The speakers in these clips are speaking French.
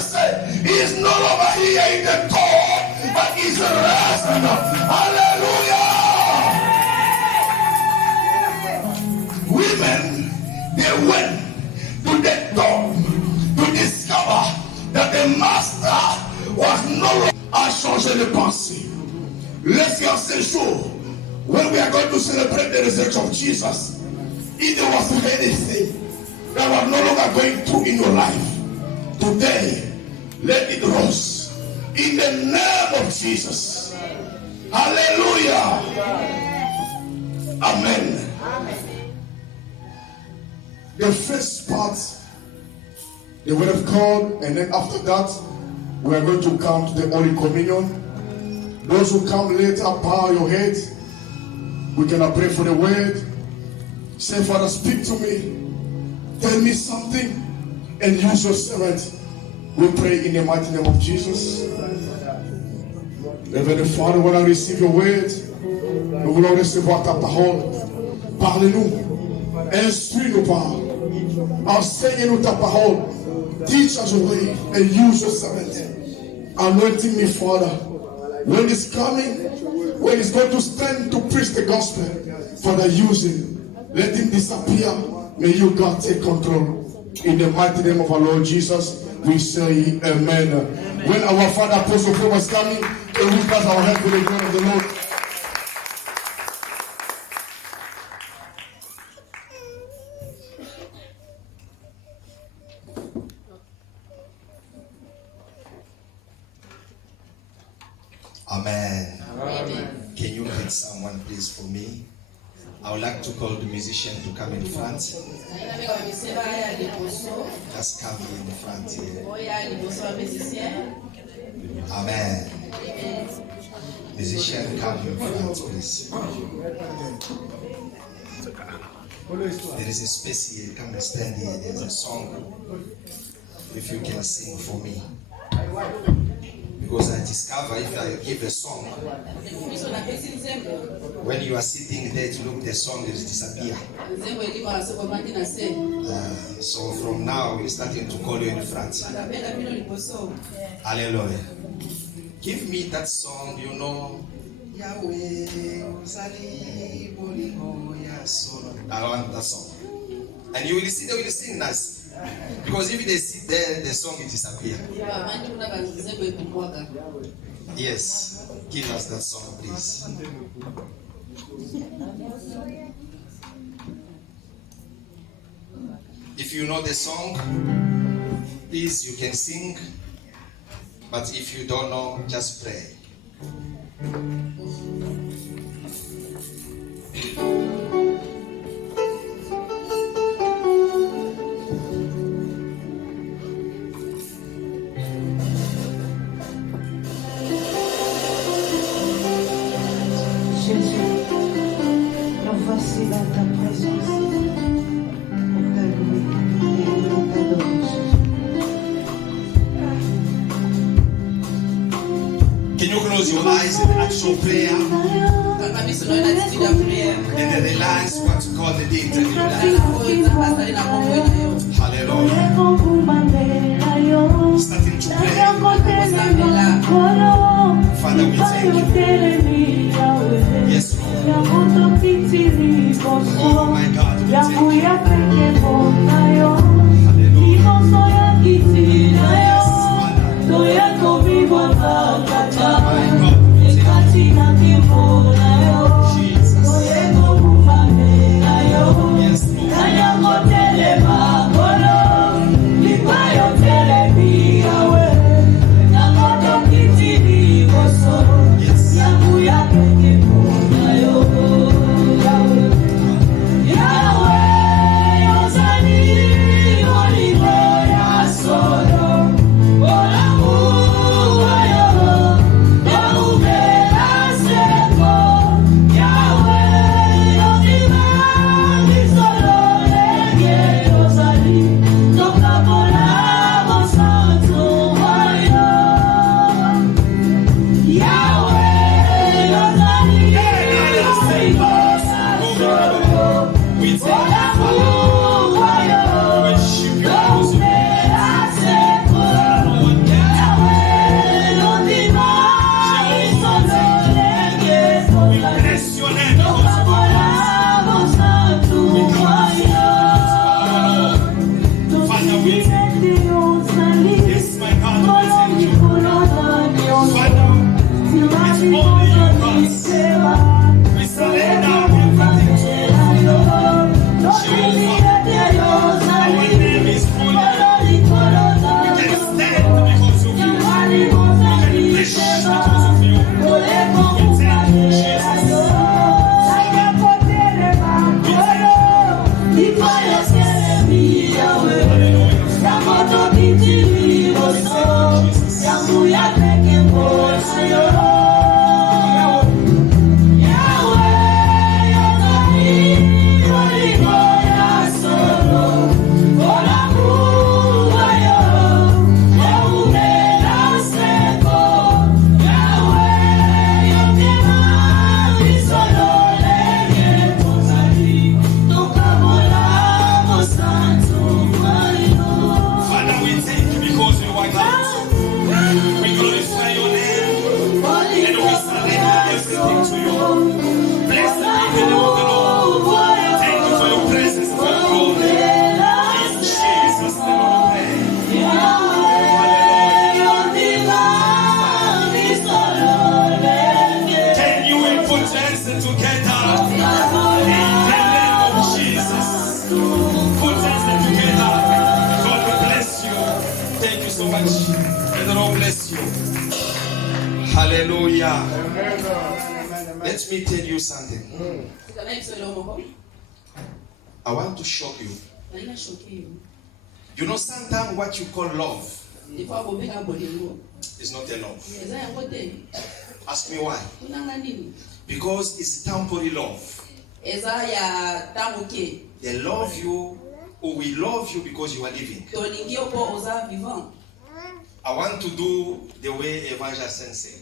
Jesus is no longer here in the tomb, but is risen. Hallelujah. Women, they went to the tomb to discover that the master was no longer. A changé de pensée. Let's have ces jours when we are going to celebrate the resurrection of Jesus. If there was anything that was no longer going through in your life, today, let it rise in the name of Jesus. Hallelujah. Amen. The first part, the word of God, and then after that, we are going to come to the Holy Communion. Those who come later, bow your head. We cannot pray for the word. Say, Father, speak to me. Tell me something and use your servant. We pray in the mighty name of Jesus. Heavenly Father, when I receive your word, nous voulons recevoir ta parole. Parle-nous. Instruis-nous, Père. Enseigne-nous ta parole. Teach us your way and use your servant. Anointing me, Father. When it's coming, when it's going to stand to preach the gospel, Father, use him. Let him disappear. May you, God, take control. In the mighty name of our Lord Jesus, we say amen. When our Father Apostle Paul was coming, and we pass our head to the glory of the Lord. Amen. Amen. Can you hit someone, please, for me? I would like to call the musician to come in front. Just come in the front here. Amen. Musician, come in front, please. There is a space here. Come and stand here. There's a song. If you can sing for me. Because I discover if I give a song, when you are sitting there to look, the song is disappear. So from now, we're starting to call you in front. Hallelujah. Give me that song, you know. Yahweh, I want that song. And you will see, they will sing nice. Because if they sit there, the song will disappear. Yes, give us that song, please. If you know the song, please, you can sing. But if you don't know, just pray. Can you close your eyes in actual prayer? And then realize what God did in your life. Hallelujah. Starting to pray. Father, we thank you. Yes, Lord. Oh my God, we thank you. Hallelujah. Yes. so much. May the Lord bless you. Hallelujah. Let me tell you something. I want to shock you. You know, sometimes what you call love is not a love. Ask me why. Because it's temporary love. They love you, or we love you because you are living. I want to do the way Evangelist said.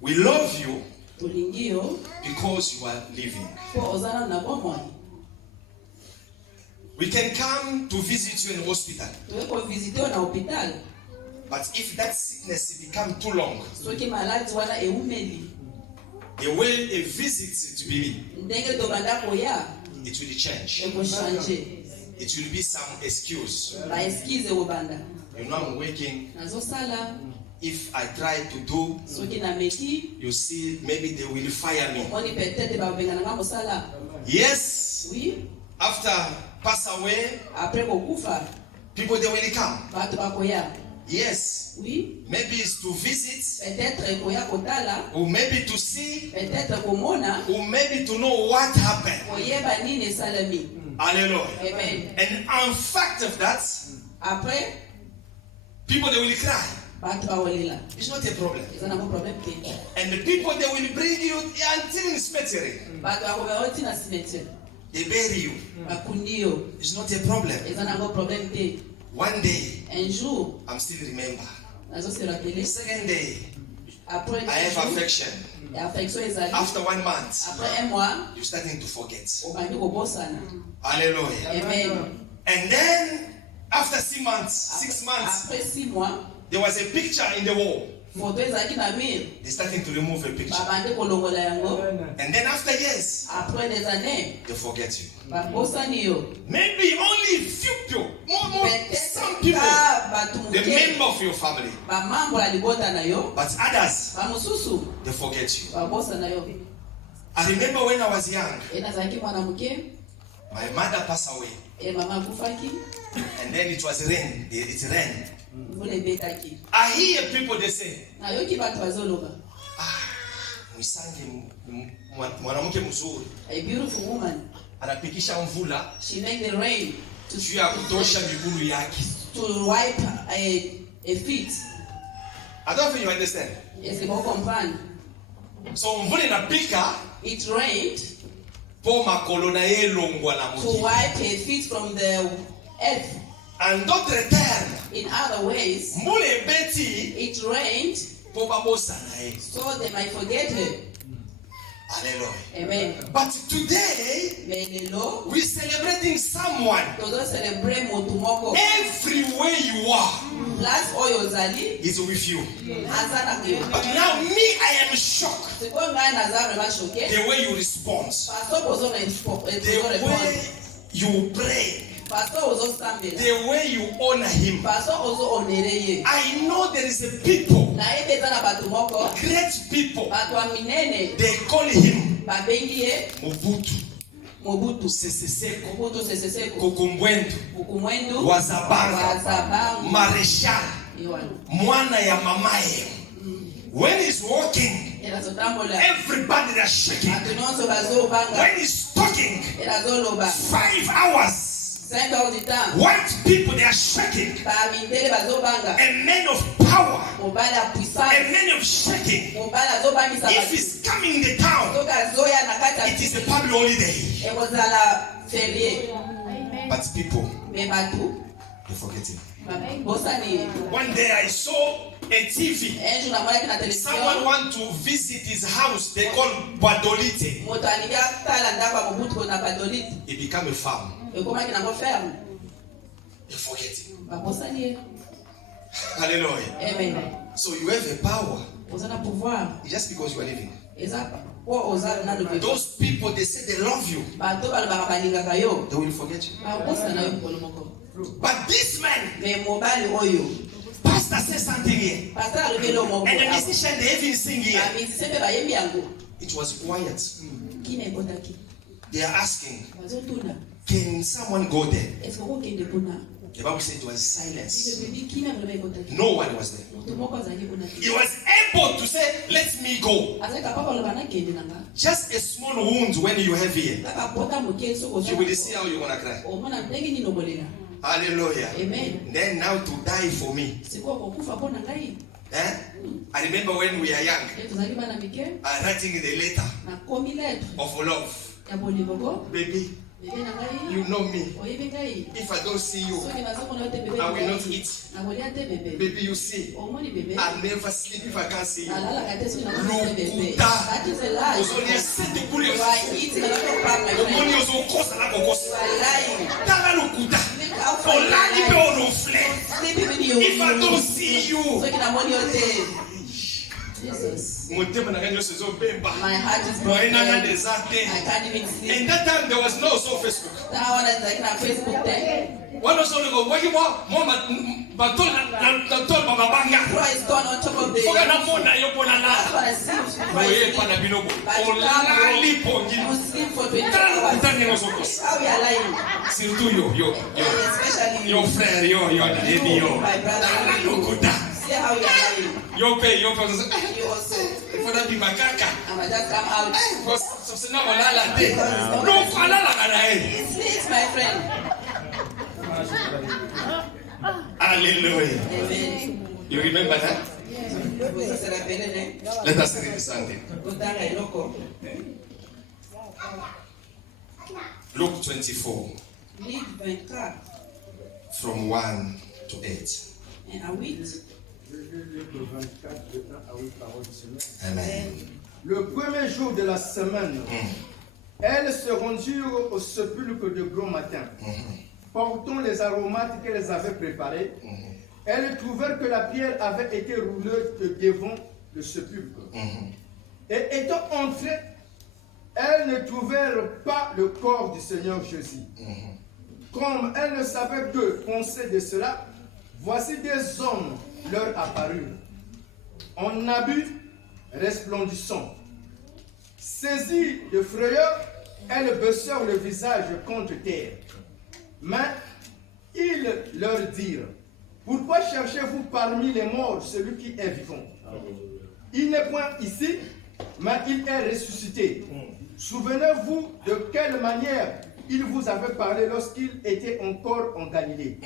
We love you because you are living. We can come to visit you in the hospital. But if that sickness becomes too long, the way a visit to be, it will change. It will be some excuse. You know, I'm working. If I try to do, you see, maybe they will fire me. Yes. After pass away, people they will come. Yes. Maybe it's to visit, or maybe to see, or maybe to know what happened. Hallelujah. Amen. And in fact of that, people they will cry. It's not a problem. And the people they will bring you until the cemetery. They bury you. It's not a problem. One day, I'm still remember. The second day, I have affection. After 1 month, you're starting to forget. Hallelujah. Amen. And then, after 6 months, there was a picture in the wall. They're starting to remove a picture. And then after years, they forget you. Maybe only few people, some people, the member of your family. But others, they forget you. I remember when I was young, my mother passed away. And then it was rain. It rained. I hear people they say, mwanamke mzuri, a beautiful woman, anapikisha mvula, she made the rain juu ya kutosha miguu yake, to wipe a feet. I don't think you understand. Yes, you comprehend. So mvula inapika, it rained po makolo na elongwa na to wipe her feet from the earth. And d'autres termes, in other ways, it rained so they might forget her. Hallelujah. Amen. But today, we're celebrating someone. Everywhere you are, is with you. But now me, I am shocked. The way you respond, the way you pray, the way you honor him. I know there is a people, great people, they call him Mobutu Sese Seko, Kukumbwendu, Wazabanga, Mareshal, Mwana ya mamaye. When he's walking, everybody is shaking. When he's talking, 5 hours, white people, they are shaking. A man of power, a man of shaking. If he's coming in the town, it is a public holiday. But people, they forget him. One day I saw a TV. Someone want to visit his house. They call Badolite. It became a farm. They forget him. Hallelujah. Amen. So you have a power. It's just because you are living. Those people, they say they love you. They will forget you. But this man, pastor says something here, and the musician they even sing here. It was quiet. They are asking, Can someone go there? Est-ce qu'on peut aller là? The Bible said it was silence. No No one was there. He was able to say, let me go. Just a small wound when you have here. You will see how you're going to cry. Hallelujah. Amen. Then now to die for me. I remember when we are young, writing the letter of love. Baby, you know me. If I don't see you, I will not eat. Baby, you see, I'll never sleep if I can't see you. Lukuta. Uzonia sete kule omoni ozokosa na kokosa. Tala lukuta. Olani pe onofle. If I don't see you. Jesus. My heart is broken. I can't even see. In that time there was no so Facebook. That one is like a Facebook thing. One also go why you want mama batol mama banga. Christ gone on top of the. Foga na mona yopona na. That's what I see. Oye pana binobo. Olali pongi. Muslim for 20 Tala hours. kutani ngosokos. How we are lying. Surtout yo. Especially Your friend yo yo. my brother. See how you are lying. You pay. You also. For that be makaka. I might just come out. Because na walala de. No falala kana eh. It's my friend. Hallelujah. Amen. You remember that? Let us read something. Luke 24. From 1 to 8. Amen. Le premier jour de la semaine, elles se rendirent au sépulcre de gros matin, portant les aromates qu'elles avaient préparés. Elles trouvèrent que la pierre avait été roulée devant le sépulcre. Et étant entrées, elles ne trouvèrent pas le corps du Seigneur Jésus. Comme elles ne savaient que penser de cela, voici des hommes leur apparurent, en habit resplendissant. Saisies de frayeur, elles baissèrent le visage contre terre. Mais ils leur dirent, pourquoi cherchez-vous parmi les morts celui qui est vivant? Il n'est point ici, mais il est ressuscité. Souvenez-vous de quelle manière il vous avait parlé lorsqu'il était encore en Galilée.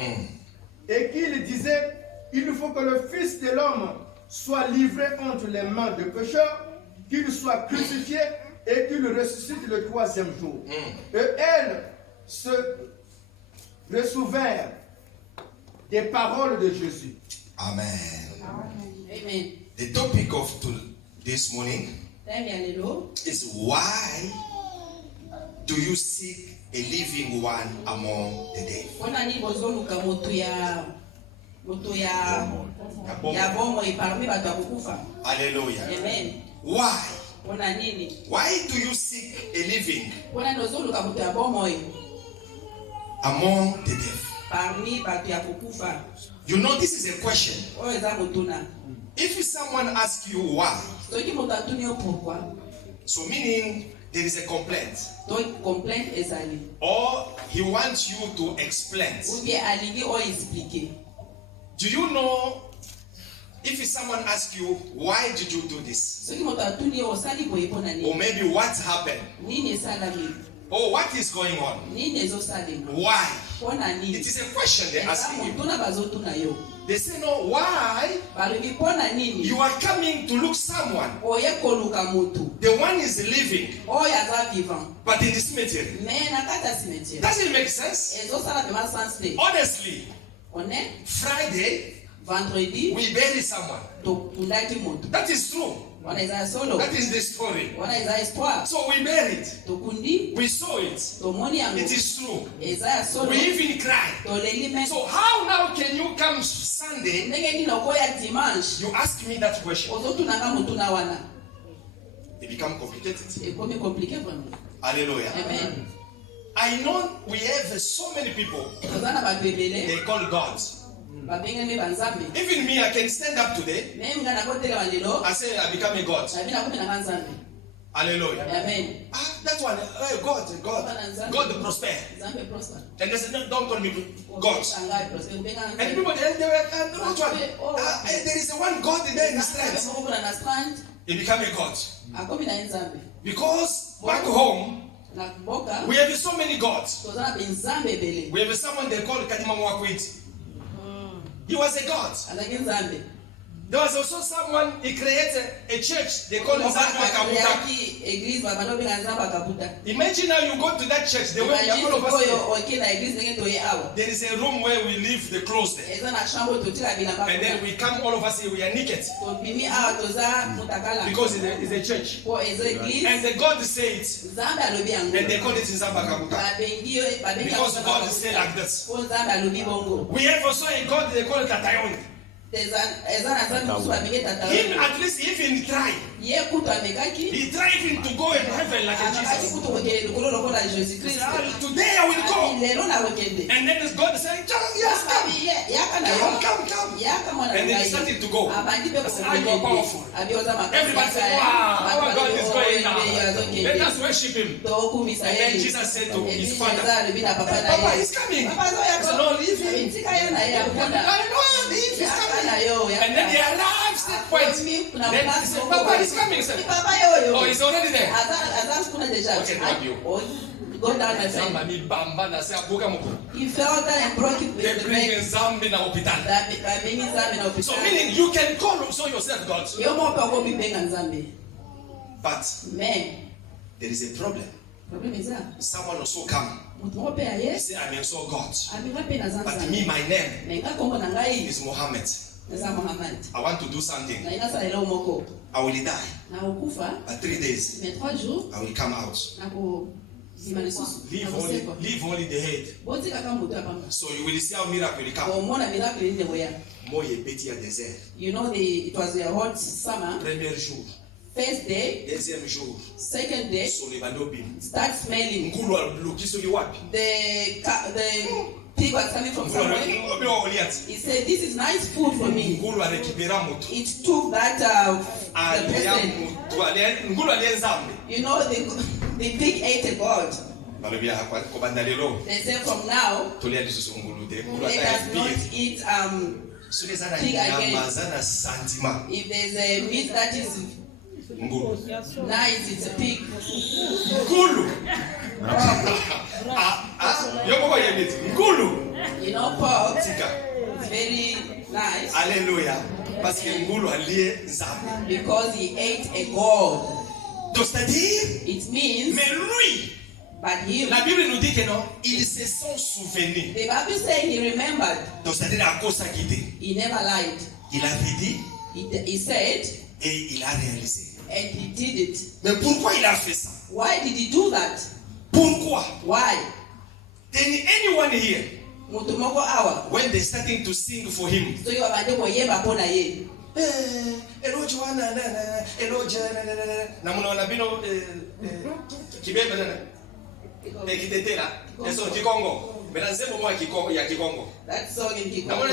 Et qu'il disait, il faut que le Fils de l'homme soit livré entre les mains de pécheurs, qu'il soit crucifié et qu'il ressuscite le troisième jour. Et elles se ressouvinrent des paroles de Jésus. Amen. Amen. The topic of this morning is why do you seek a living one among the dead? Hallelujah. Amen. Why? Why do you seek a living among the dead? You know, this is a question. If someone asks you why, so meaning there is a complaint, or he wants you to explain. Do you know, if someone asks you, why did you do this? Or maybe what happened? Or what is going on? Why? It is a question they ask you. They say, no, why? You are coming to look someone. The one is living, but in the cemetery. Does it make sense? Honestly, Friday, we bury someone. That is true. That is the story. So we buried. We saw it. It is true. We even cried. So how now can you come Sunday? You ask me that question. It becomes complicated. Hallelujah. Amen. I know we have so many people they call gods. Even me, I can stand up today and say I become a god. Hallelujah. Amen. That one, God prosper. And they said, no, don't call me God. And people, they were, which one? There is one God there in the strength. He became a God. Because back home, we have so many gods. We have someone they call Kadima Mwakwit. He was a God. There was also someone, he created a church, they call it Zambi Wakabuta. Imagine now you go to that church, the way we are all of us here. There is a room where we leave the clothes there. And then we come all of us here, we are naked. Because it's a church. And the God said it, and they call it Zamba Kabuta. Because God said like this. We have also a God, they call it Atayon. Him at least even try. He tried even to go in heaven like a Jesus. Today I will go. And then God said, yes, come. And then he started to go. I said, you are powerful. Everybody said, wow, our God is going now. Let us worship him. And then Jesus said to his father, Papa, he's coming. I said, no, leave him. I know, leave, he's coming. And then they arrived, step point. Then he said, Papa, he's coming. He said, oh, he's already there. Okay, not you. Go down my friend. He fell down and broke it with the leg. So meaning you can call also yourself God. But there is a problem. Someone also come. He said, I'm also God. But me, my name is Muhammad. I want to do something. I will die. But 3 days, I will come out. Leave only the head. So you will see how miracle will come. You know, it was a hot summer. Premier jour. First day. Deuxième jour. Second day. Start smelling. The pig was coming from somewhere. He said, this is nice food for me. It took that the person. You know, the pig ate a god. They said from now, let us not eat pig again. If there's a meat that is nice, it's a pig. You know, pork is very nice. Hallelujah. Because he ate a god. It means, mais lui, but him, la Bible nous dit que non, il se sont souvenus. The Bible says he remembered. Donc c'est-à-dire à cause qu'il dit. He never lied. Il avait dit. He said. Et il a réalisé. And he did it. Mais pourquoi il a fait ça? Why did he do that? Pourquoi? Why? Then anyone here, when they're starting to sing for him, so you are that song in Kikongo.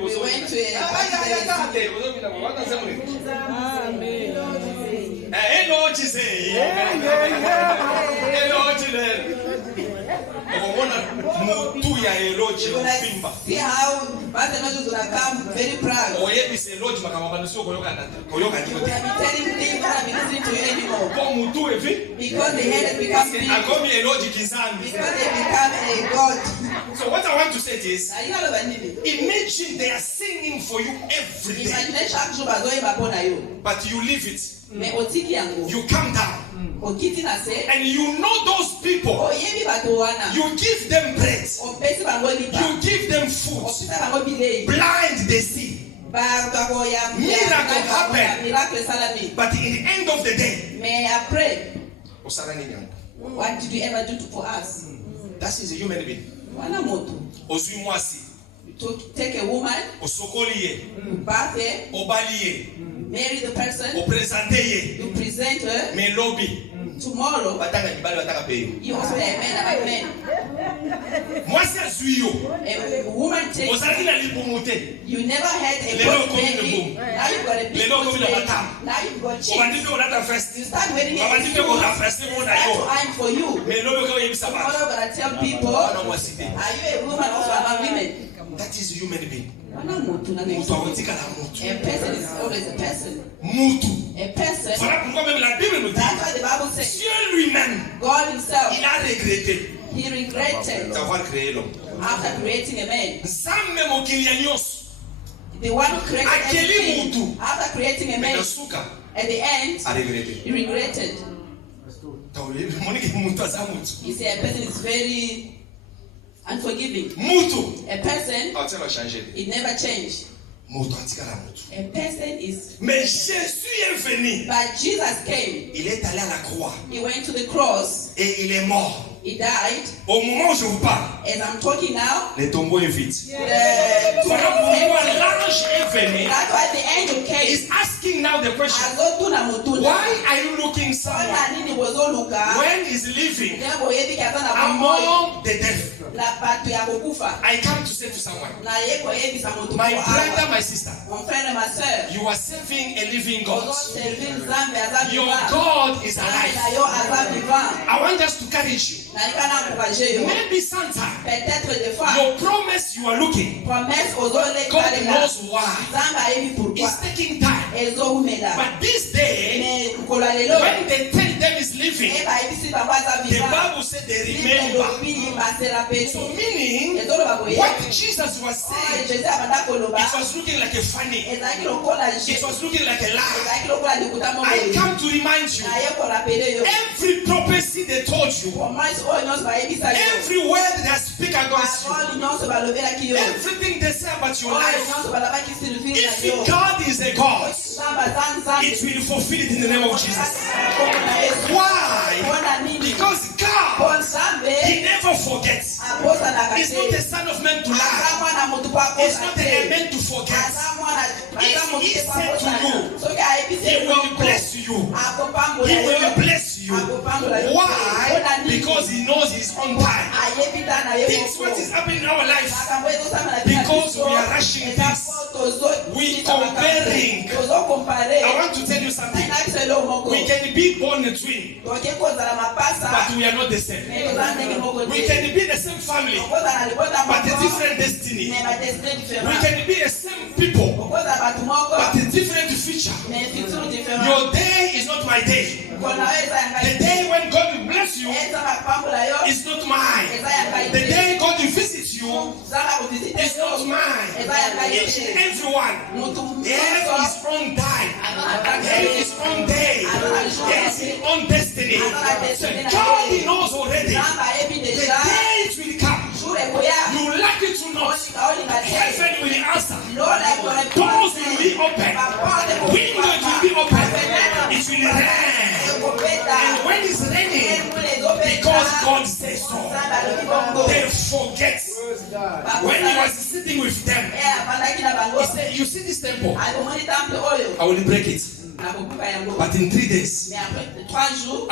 We went to hello, Jesus. Hello, Jesus. See how Mathematics will come very proud. Oh, yeah, it's a lodge. I'm telling things that I'm listening to you anymore. Because they had become big. Because they become a god. So what I want to say is, imagine they are singing for you every day. But you leave it. You come down. And you know those people. You give them bread. You give them food. Blind they see. Miracle happen. But in the end of the day, may I pray? What did you ever do for us? That is a human being. To take a woman, bath her, marry the person, to present her, tomorrow, you also a man and a man. A woman takes, you never had a good baby. Now you've got a big baby. Now you've got chicks. You start wearing it. I'm for you. Tomorrow I'm going to tell people, are you a woman or am I women? That is a human being. A person is always a person. A person. That's why the Bible says God himself, he regretted after creating a man. The one who created everything, after creating a man, at the end, he regretted. He said a person is very unforgiving. A person, it never changed. A person is. But Jesus came. He went to the cross. He died. As I'm talking now, That's why the angel came. He's asking now the question, why are you looking someone when he's living among the dead? I come to say to someone, my brother, my sister, you are serving a living God. Your God is alive. I want us to encourage you. Maybe sometime your promise you are looking, God knows why. It's taking time. But this day, when they tell them is living, the Bible said they remember. So meaning, what Jesus was saying, it was looking like a funny, it was looking like a lie. I come to remind you, every prophecy they told you, every word they speak against you, everything they say about your life, if God is a God, it will fulfill it in the name of Jesus. Why? Because God, he never forgets. He's not the son of man to lie. He's not a man to forget. If he said to you, he will bless you. He will bless you. Why? Because he knows his own time. Things what is happening in our life, because we are rushing things, we comparing. I want to tell you something. We can be born a twin, but we are not the same. We can be the same family, but a different destiny. We can be the same people, but a different future. Your day is not my day. The day when God will bless you is not mine. The day God will visit you is not mine. Each and everyone has his own time, has his own day, has his own destiny. So God knows already the day it will come. You like it to know, heaven will answer, doors will be open, windows will be open, it will rain. And when it's raining, because God says so, they forget. When he was sitting with them, he said, you see this temple, I will break it. But in 3 days, I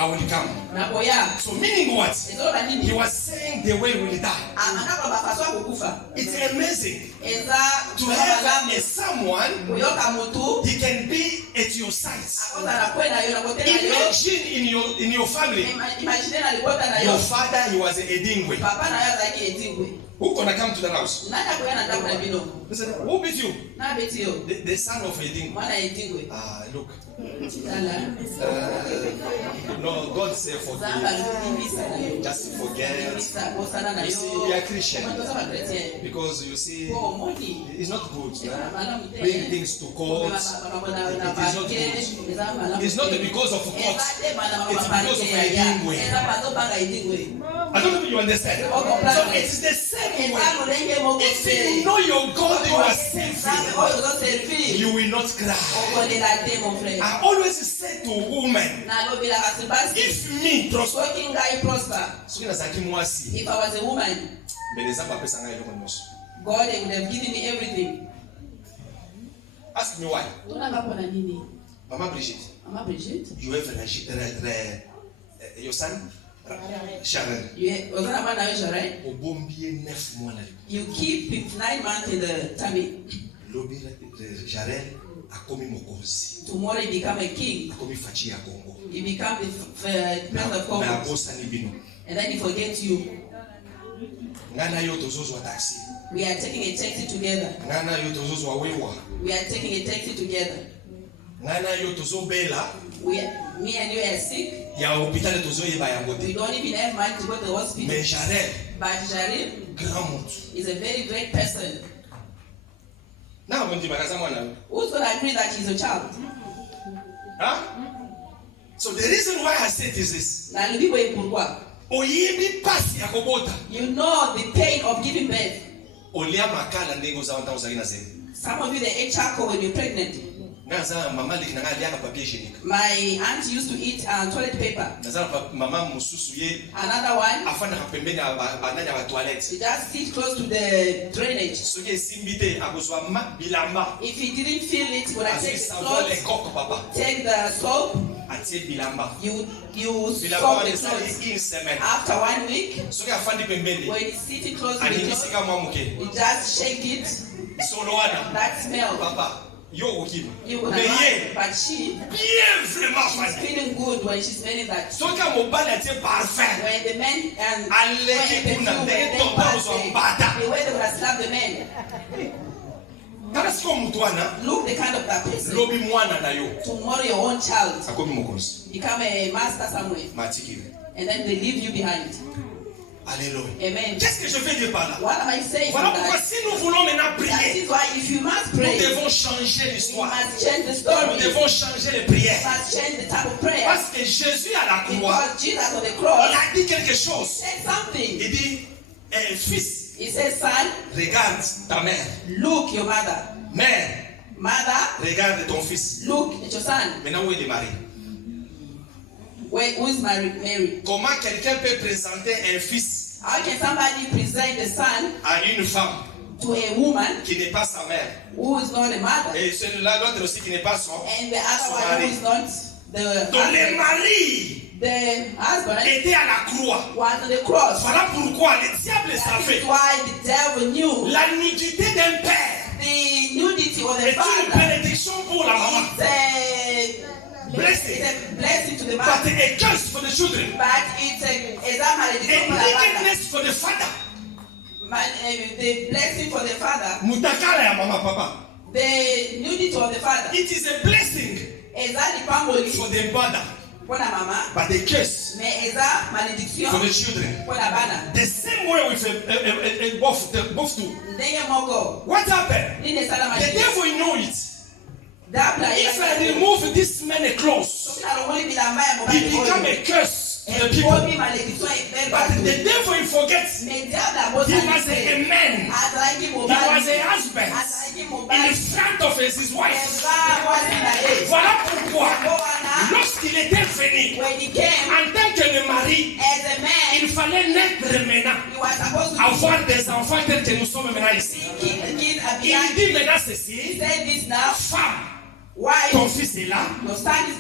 will come. So meaning what? He was saying the way we will die. It's amazing to have someone, he can be at your side. Imagine in your family, your father, he was a Dingwe. Who gonna come to the house? Listen, who beat you? The son of a Dingwe. Ah, look. No, God said forgive. Just forget. You see, we are Christian. Because you see, it's not good. Bring things to court. It is not good. It's not because of court. It's because of a Dingwe. I don't know if you understand. So it is the same way. If you know your God you are serving, you will not cry. I always say to women, if me prosper, if I was a woman, God would have given me everything. Ask me why. Mama Brigitte, you have Yosan Sharon. You keep 9 months in the tummy. Tomorrow you become a king. You become the prince of Congo. And then he forgets you. We are taking a taxi together. We are taking a taxi together. Me and you are sick. We don't even have money to go to the hospital. But Jarel is a very great person. Who's going to agree that he's a child? Huh? So the reason why I said is this. You know the pain of giving birth. Some of you, they ate charcoal when you're pregnant. My aunt used to eat toilet paper. Another one, she just sit close to the drainage. If he didn't feel it, when I take the clothes, take the soap, you soak the clothes. After 1 week, when he's sitting close to the clothes, you just shake it. That smell. You would have, but she's feeling good when she's smelling that. When the men and the way they would have slapped the men. Look the kind of that person. Tomorrow your own child become a master somewhere. And then they leave you behind. Alléluia. Amen. Qu'est-ce que je veux dire par là? What am I saying? Voilà pourquoi si nous voulons maintenant That prier, is why if you must pray, nous devons changer l'histoire. you must change the story. Nous devons changer les prières. You must change the type of prayer. Parce que Jésus à la croix, Because Jesus on the cross, il a dit quelque chose. said something. Il dit, fils, He said, son, regarde ta mère. look your mother. Mère, Mother, regarde ton fils. look at your son. Maintenant où il est marié? Who is married? Comment quelqu'un peut présenter un fils How can somebody present the son à une femme to a woman qui n'est pas sa mère? who is not a mother, Et celui-là, l'autre aussi qui n'est pas son and the other one mari. who is not the Donc le husband? mari The husband était à la croix. was on the cross. Voilà pourquoi le diable That savait. is why the devil knew La nudité d'un père the nudity of the est une father. bénédiction pour la maman. It's a blessing to the But mother, a curse for the children. but it's a malediction A for the father. wickedness for the father. The blessing for the father, Mutakala ya mama papa. the nudity of the father. It is a blessing Eza lipangoli for the mother, for the mama, but a curse me eza malediction for the children. for the bana. The same way with both two. Ndenge moko. What happened? Nine sala The malediction. devil know it. Dabla If I remove this many clothes, he become a curse to the people. But the devil he forgets. He was a man. He was a husband in the front of his wife. Voilà pourquoi, lorsqu'il était venu en tant que le mari, il fallait naître maintenant, avoir des enfants tels que nous sommes maintenant ici. Il dit maintenant ceci, femme, ton fils est là,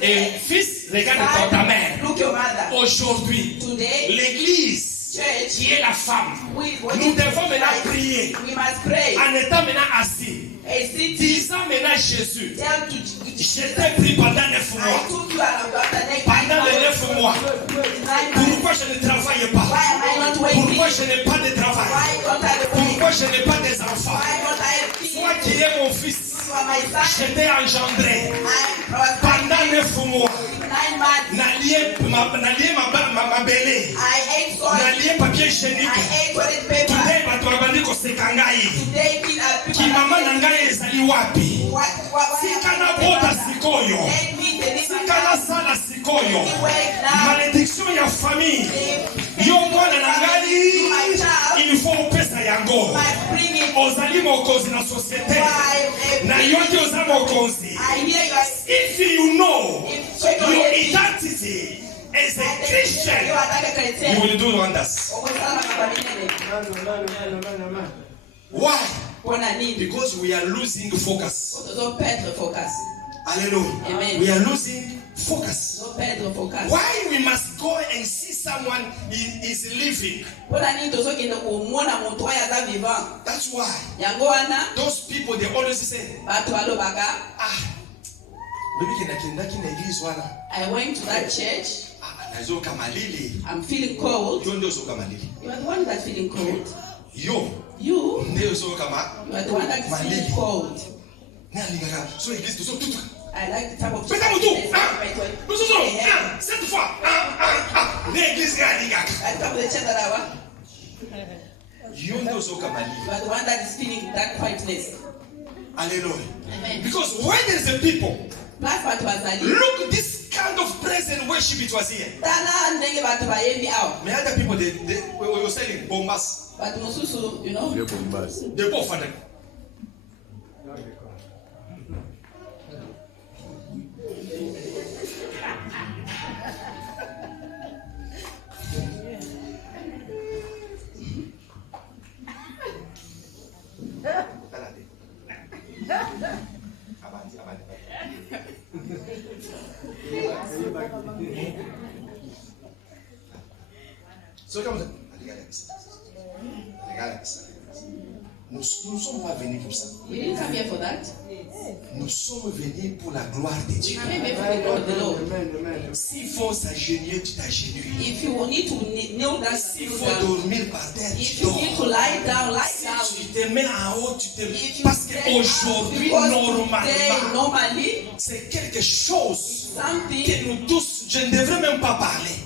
et fils, regarde ta mère. Aujourd'hui, l'église qui est la femme, nous devons maintenant prier en étant maintenant assis. Disant maintenant Jésus, je t'ai pris pendant 9 mois. Pendant les 9 mois, pourquoi je ne travaille pas? Pourquoi je n'ai pas de travail? Pourquoi je n'ai pas des enfants? Toi qui es mon fils, je t'ai engendré pendant 9 mois. N'alliez ma belé, n'alliez papier hygiénique. Today batwabandi kosekangai. Ki mama nangai ezali wapi? Sikana bota sikoyo. Sikana sala sikoyo. Malédiction ya famille. Yo mwana nangai, il faut pesa yango. Ozali mokozi na société. Na yote ozali mokozi. If you know your identity as a Christian, you will do wonders. Why? Because we are losing focus. Hallelujah. Amen. We are losing focus. No perdre focus. Why we must go and see someone is living? That's why those people they always say, I went to that church. I'm feeling cold. You are the one that's feeling cold. You are the one that's feeling cold. I like the type of church. You are the one that is feeling that quietness. Hallelujah. Amen. Because when there is a people, look, this kind of praise and worship it was here. May other people they were selling bombas. But Mususu, you know, they both for them. Nous ne sommes pas venus pour ça. We didn't come here for that. Nous sommes venus pour la gloire de Dieu. S'il faut s'agenouiller, tu t'agenouilles. If you need to kneel down, s'il faut dormir par terre, if you need to lie down, lie down. Si tu te mets en haut, tu te mets. Parce qu'aujourd'hui, normalement, c'est quelque chose que nous tous, je ne devrais même pas parler.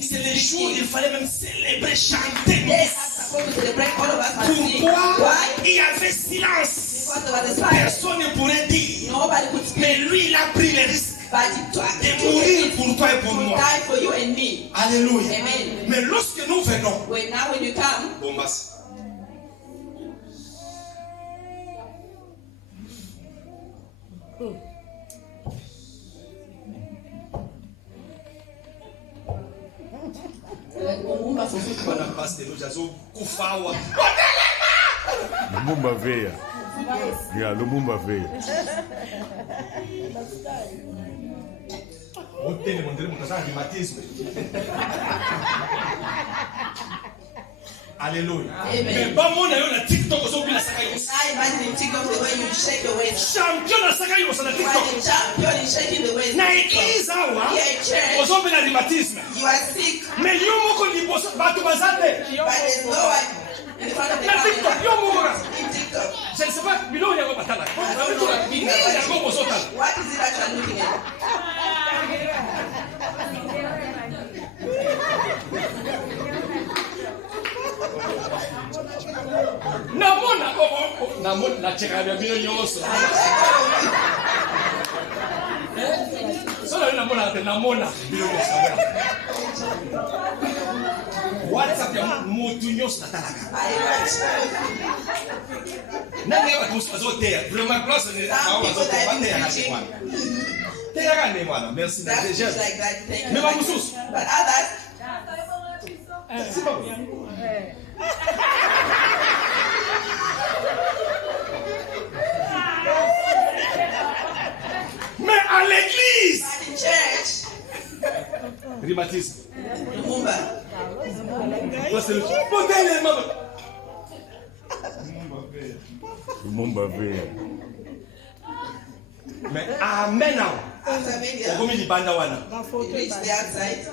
C'est le jour où il fallait même célébrer, chanter. Pourquoi il y avait silence? Personne ne pourrait dire. Mais lui, il a pris le risque de mourir pour toi et pour moi. Alléluia. Amen. Mais lorsque nous venons, when you come, bombas. Lumumba veio. Yeah, Lumumba veio. Alléluia. Mais pas mon aïe na TikTok so bila sakayos. I imagine TikTok the way you shake the waist. Champion na sakayos na TikTok. Champion is shaking the waist. Na église awa. Ozo bila rhumatisme. You are sick. Mais yo moko liboso batu bazate. But there's no one in front of the camera. Na TikTok yo moko. In TikTok. Je ne sais pas bilo ya ko batala. What is it that you are looking at? Namona na cheka ya bino nyoso. Solo namona bino nyoso. WhatsApp ya mutu nyoso natalaka. Nani ba kusipazotea? Vraiment place ni awa zote bande ya kwa. Tega gani mwana? Merci na déjà. Mais ba mususu. But others mais à l'église, in church, rhumatisme. Lumumba. Lumumba veio. Mais amen now. Comme il banda wana. You reach the outside.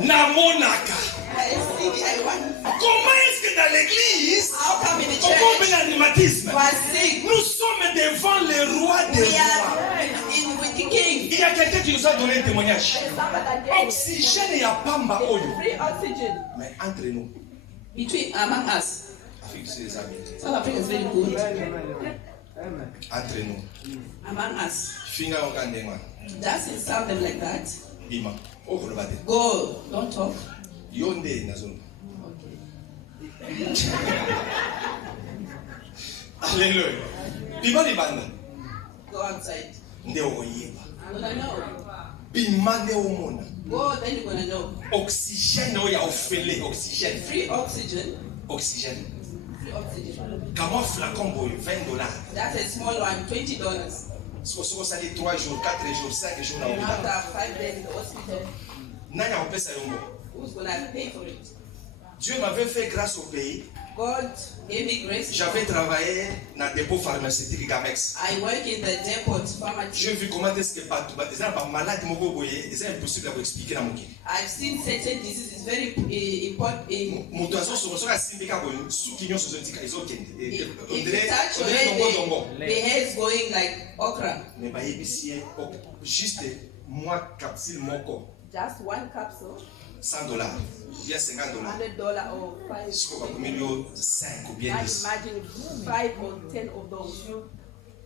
Namonaka. Comment est-ce que dans l'église, nous sommes devant le roi des rois? Il y a quelqu'un qui nous a donné un témoignage. Oxygène et Pamba Oyo. Mais entre nous, Among us, South Africa is very good. Entre nous, among us, doesn't sound them like that. Bima. Go, don't talk. Yonde nazon. Alléluia. Bima libanda. Go outside. Nde oyeba. I'm gonna know. Bima nde omona. Go, then you're gonna know. Oxygène oya ofele oxygène. Free oxygen. Oxygène. Free oxygen. Comment flacon boy $20? That's a small one, $20. Si on ça dit 3 jours, 4 jours, 5 jours dans l'hôpital. After 5 days in the hospital. Nani a opé ça yombo? Who's gonna pay for it? Dieu m'avait fait grâce au pays. God gave me grace. J'avais travaillé dans le dépôt pharmaceutique Gamex. I work in the depot pharmacy. J'ai vu comment est-ce que pas malade moko boye, c'est impossible à expliquer dans mon kili. I've seen certain diseases very important. Moto sur sur asimbika boye, sous kinyo sur zotika izokende. If you touch your head, the hair is going like okra. Mais ba yebisi juste moi capsule moko. Just one capsule. $100. Bien $50. $100 or 5. Si on va combien 5 ou bien 10. Imagine 5 or 10 of those.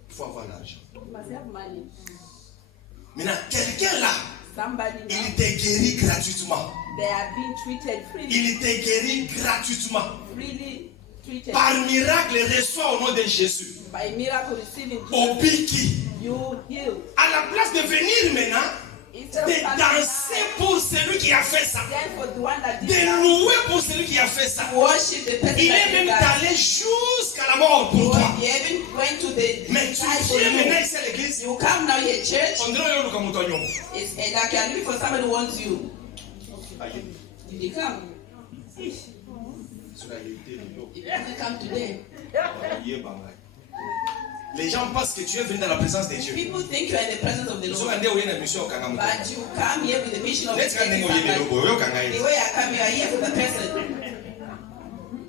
Il faut avoir l'argent. You must have money. Maintenant, quelqu'un là, Somebody il now, était guéri gratuitement. they are being treated freely. Il était guéri gratuitement. Freely treated. Par miracle, reçoit au nom de Jésus. By miracle receiving Au biki. you heal. À la place de venir maintenant, Instead de of danser pour celui qui a fait ça. then for the one that did De that, louer pour celui qui a fait ça. worship the person Il that est did même that. allé jusqu'à la mort pour toi. You even went to the Mais tu side for viens maintenant you. ici à l'église. You come now here, church. On dirait que nous sommes It's like you're looking for somebody who wants you. You come. If you doesn't come today, Les gens pensent que tu es venu dans la présence de Dieu. people think you are in the presence of the Nous sommes Lord. allés au Yéna mission au Kangamu. But you come here with the mission of Let's go taking and somebody. go The au way I come, you are here for the person.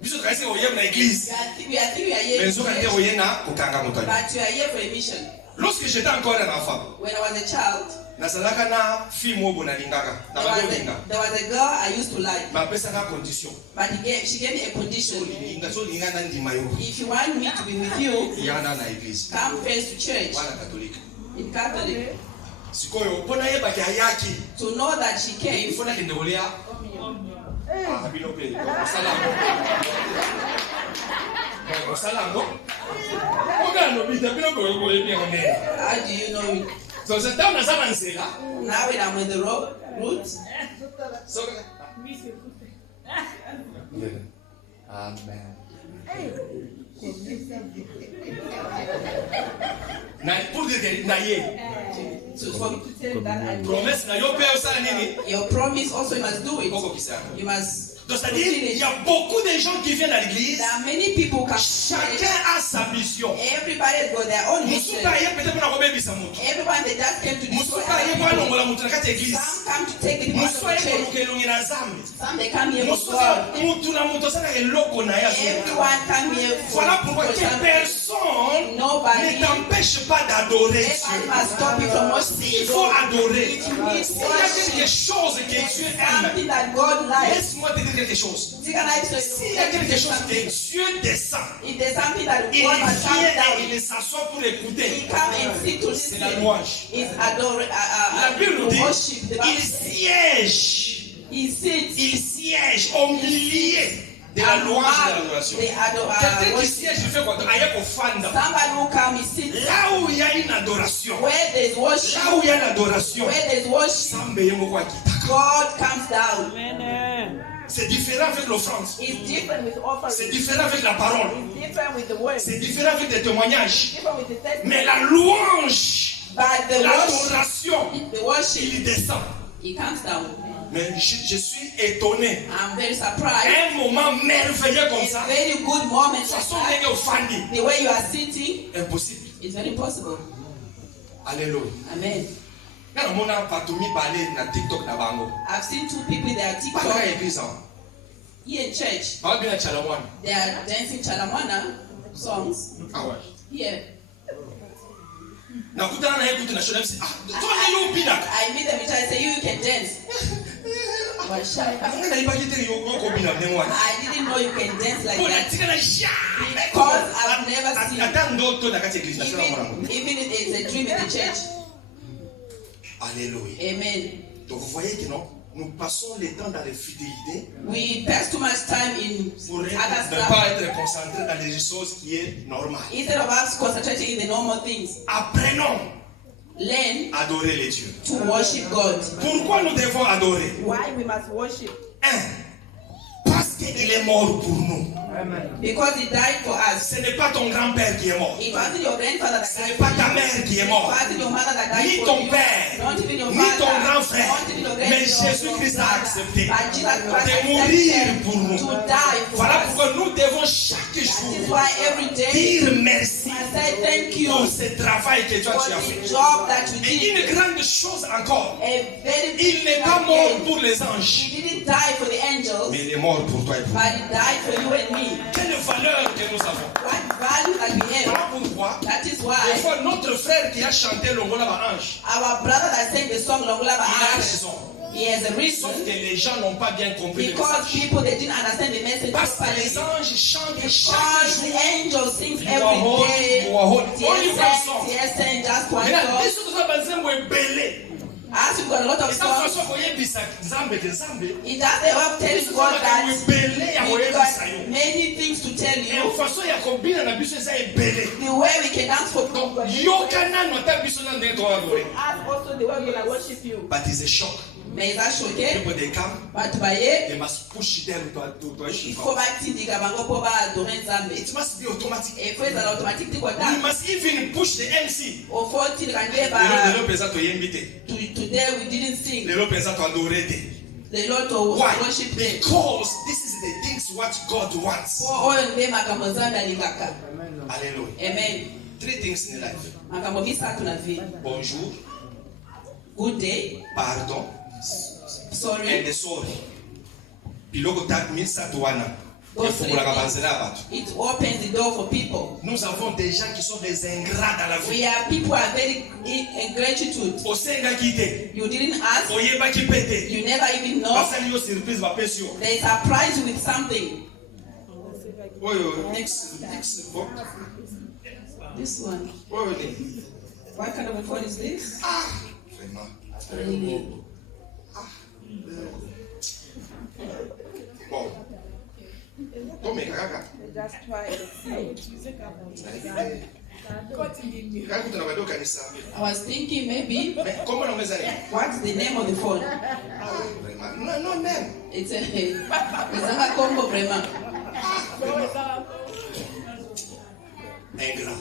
Biso tukasi au Yéna église. We are thinking you are here, Mais nous sommes allés au Yéna au Kangamu. but you are here for a mission. Lorsque j'étais encore un enfant, When I was a child, nasalaka na fille mobo na lingaka. Na balinga. there was a girl I used to like, Ma pesa na condition. but she gave me a condition. So linga na ndima yo. If you want me to be with you, Yana na église. come first to church Wana catholique. in Catholic. Sikoyo pona yeba ki ayaki. To know that she came, Il faut na kende olea. Ah, bino pe. Salam. Salam. Oga no bita bino ko ko ebi ngene. how do you know it? So c'est dans la salle nsela. Now when I'm on the route, So Amen. Na pour dire que na ye. so for me to tell that I know. Promesse na yo pe osala nini? Your promise also you must do it. Oko kisana. You must. Donc c'est-à-dire il y a beaucoup de gens qui viennent à l'église. There are many people come. Chacun a sa mission. Everybody's got their own mission. Musuka ye peut-être na kobebisa mutu. Everyone they just came to destroy Musuka ye other kwa people. longola mutu na kati ya église. Some come to take the people out of Musuka ye the church. koluka elongi na nzambe. Some they come here for Musuka God. mutu na mutu asala eloko na ye azonga. Everyone come here for Voilà pourquoi for que something. personne Nobody. ne t'empêche pas d'adorer Everybody Dieu. must stop you from Il worshiping faut God. adorer. If you need S'il y a quelque worship, chose que Dieu aime, something that God likes. laisse-moi te dire quelque chose. S'il y a quelque chose que Dieu descend, If there's something that il God has come vient et down, il s'assoit pour He écouter. come and sit to C'est la listen. louange. Is adore La Bible nous dit, worship. The il Bible says siège. He sits. Il siège au milieu de la louange et de l'adoration. Quelqu'un qui siège, il fait quoi? Aïe au fanda. Somebody who come, he sits. Là où il y a une adoration, Where there's worship, là où il y a l'adoration, where there's worship, Sambe yemo kwa kitaka. God comes down. C'est différent avec l'offrande. It's different with offering. C'est différent avec la parole. It's different with the word. C'est différent avec les témoignages. Different with the testimony. Mais la louange, But the worship, l'adoration, the worship, il descend. He comes down. Mais je suis étonné. I'm very surprised. Un moment merveilleux comme It's ça, a very good moment. de toute façon, il y a au fandi. The way you are sitting, Impossible. it's very possible. Alléluia. Amen. Quand on a partout mis parler dans TikTok na bango. I've seen two people, they are Pas dans TikTok l'église. here in church. Pas bien à Chalamwan. They are dancing Chalamwana songs Ah ouais. here. Na kutana na yeye na shule msi. Ah, toi ni yo bina. I meet them in church, I say, you can dance. I was shy. Anga ni bakite yo ko bina mwa. I didn't know you can dance like Bona that. tika na sha. Because I've never seen, Ata ndoto na kati ya église na shule mwanangu. even if it's a dream in the church. Alléluia. Amen. Donc vous voyez que non, nous passons le temps dans les fidélités. We pass too much time in Pour other ne stuff. pas être concentré dans les choses qui est normales. Instead of us concentrating in the normal things, Apprenons learn à adorer les dieux. to worship God. Pourquoi nous devons adorer? Why we must worship? Parce qu'il est mort pour nous. Because he died for us. Ce n'est pas ton grand-père qui est mort. It wasn't your grandfather that Ce died n'est for pas ta you. mère qui est It morte. wasn't your mother that died Ni for ton you. père. Not even your Ni father. ton grand frère. Not even your Mais grandfather. Jésus-Christ a accepté But Jesus Christ de mourir accepted pour nous. to die for Voilà us. pourquoi nous devons chaque That is jour why every day dire merci I say thank you pour ce travail que toi for tu as the fait. job that you Et did. une grande chose encore, A very il big n'est thing pas mort again. pour les anges, He didn't die for the angels, mais il est mort pour toi et pour moi. but he died for you and me. Quelle valeur que nous avons. What value that we have. Voilà pourquoi, That is des why fois, notre frère qui a chanté le Ngola Ange, our brother that sang the song Longola il a Bahaj, raison. he has a reason. Sauf que les gens n'ont pas bien compris le Because message. people they didn't understand the message Parce que properly. les anges chantent Because chaque the jour. angels sing You are every holy, day. you are holy. Only one song. Yes, just one Maintenant, song. les autres banzembo est belé. As we've got a lot of Et ça, songs, façon, voyez, bisa, Nzambe, que Nzambe. it does the web tells God that Est belé, ya voyez, we've bisa, yo. got many things to tell Et you. façon, ya kombina na biso, eza ebele. The way we can dance for Donc, God. yoka nano ata biso na ndenge toadore. As also the way we're going to worship you. But it's a shock. Mais ça choqué. People, they come, But baye, they must push them to il achieve. faut batindika bango po ba adorer Nzambe. It must be automatic. Et faut ezala automatique We tikota. must even push the MC. Au fond tindika nde ba Lelo pesa toyembi te. today we didn't sing. Lelo pesa toadore te. The Lord to Why? worship them. Because this is the things what God wants. Po oyo nde makambo Nzambe alingaka. Hallelujah. Amen. Three things in life. Makambo misatu na vie. Bonjour, Good day. pardon, Sorry. and sorry. Biloko tak misatu wana. Efungulaka banzela ya bato. It opens the door for people. Nous avons des gens qui sont des ingrats dans la vie. We are people are very ingratitude. Osengaki te. You didn't ask. Oyebaki pe te. You never even know. Basali yo surprise bapesi yo. They surprise you with something. Oyo, nix, bon. This one. Oyo ni. What kind of a phone is this? Ah, vraiment. Really? Bon. Tome kaka. Just try it. Kaka kutu na bado kanisa. I was thinking maybe Mais comment on met what's the name of the phone? Vraiment. Non, non, même. It's a combo vraiment. Ingrat.